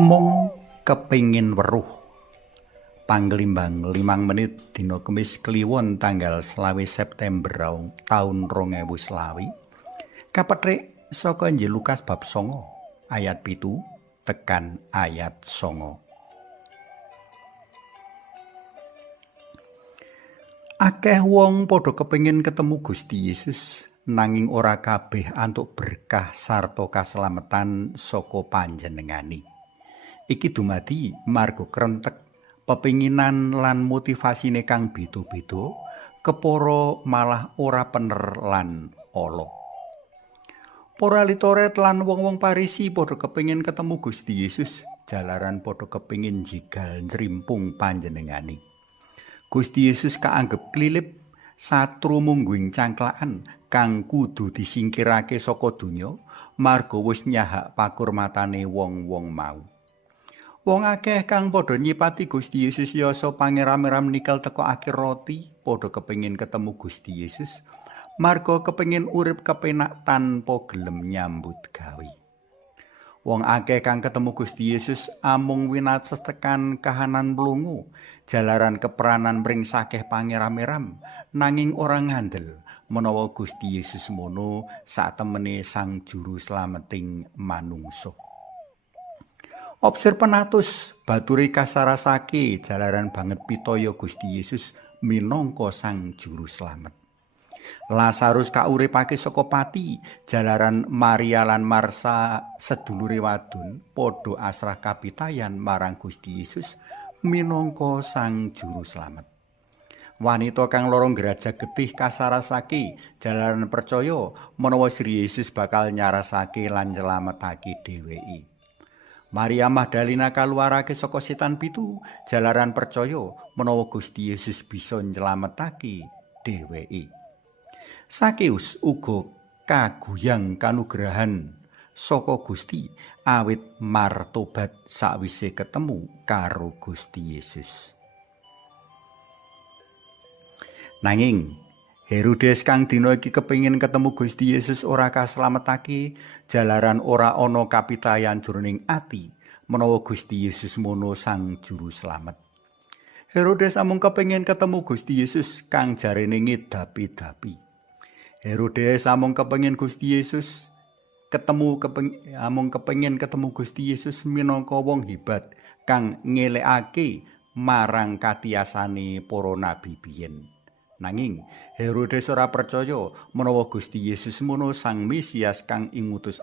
Mung kepingin weruh panglimbang 5 menit dina Kemis Kliwon tanggal 20 September taun 2020 kapethik saka Injil Lukas bab 9 ayat 7 tekan ayat 9. Akeh wong padha kepengin ketemu Gusti Yesus nanging ora kabeh antuk berkah sarta kaslametan saka panjenengane. Iki dumadi marga krentek pepinginan lan motivasine kang beda-beda kepara malah ora pener lan ala. Para litoret lan wong-wong Parisi padha kepengin ketemu Gusti Yesus jalaran padha kepengin jigal njrimpung panjenengane. Gusti Yesus kaanggep klilip satru mungguing cangklakan kang kudu disingkirake saka donya marga wis nyahak pakurmatane wong-wong mau. Wong akeh kang padha nyipati Gusti Yesus yasa pangeram-eram nikel teko akhir roti padha kepengin ketemu Gusti Yesus marga kepengin urip kepenak tanpa gelem nyambut gawe. Wong akeh kang ketemu Gusti Yesus amung winates tekan kahanan mlungu jalaran keperanan mring sakeh pangeram-eram nanging ora ngandel menawa Gusti Yesus mono satemene Sang Juru Slameting manungsa. Obser penatus baturi kasarasake jalaran banget pitaya Gusti Yesus minangka Sang Juru Slamet. Lazarus kauripake saka pati jalaran Maria lan Marsa sedulure wadon padha asrah kapitayan marang Gusti Yesus minangka Sang Juru Slamet. Wanita kang lara ngrajak getih kasarasake jalaran percaya menawa Sri Yesus bakal nyarasake lan nyelametake dheweke. Maria Magdalena kaluarake saka setan pitu jalaran percaya menawa Gusti Yesus bisa nyelametake dheweke. Sakeus uga kaguyang kanugrahan saka Gusti awit martobat sakwise ketemu karo Gusti Yesus. Nanging Herodes kang dina iki kepengin ketemu Gusti Yesus ora kaslametake jalaran ora ana kapitayan jroning ati menawa Gusti Yesus mono Sang Juru Slamet. Herodes amung kepengin ketemu Gusti Yesus kang jarene ngedapi-dapi. Herodes amung kepengin Gusti Yesus kepengin ketemu Gusti Yesus minangka wong hebat kang ngelekake marang katiyasane para nabi biyen. Nanging Herodes ora percaya menawa Gusti Yesus mono Sang Mesias kang ingutus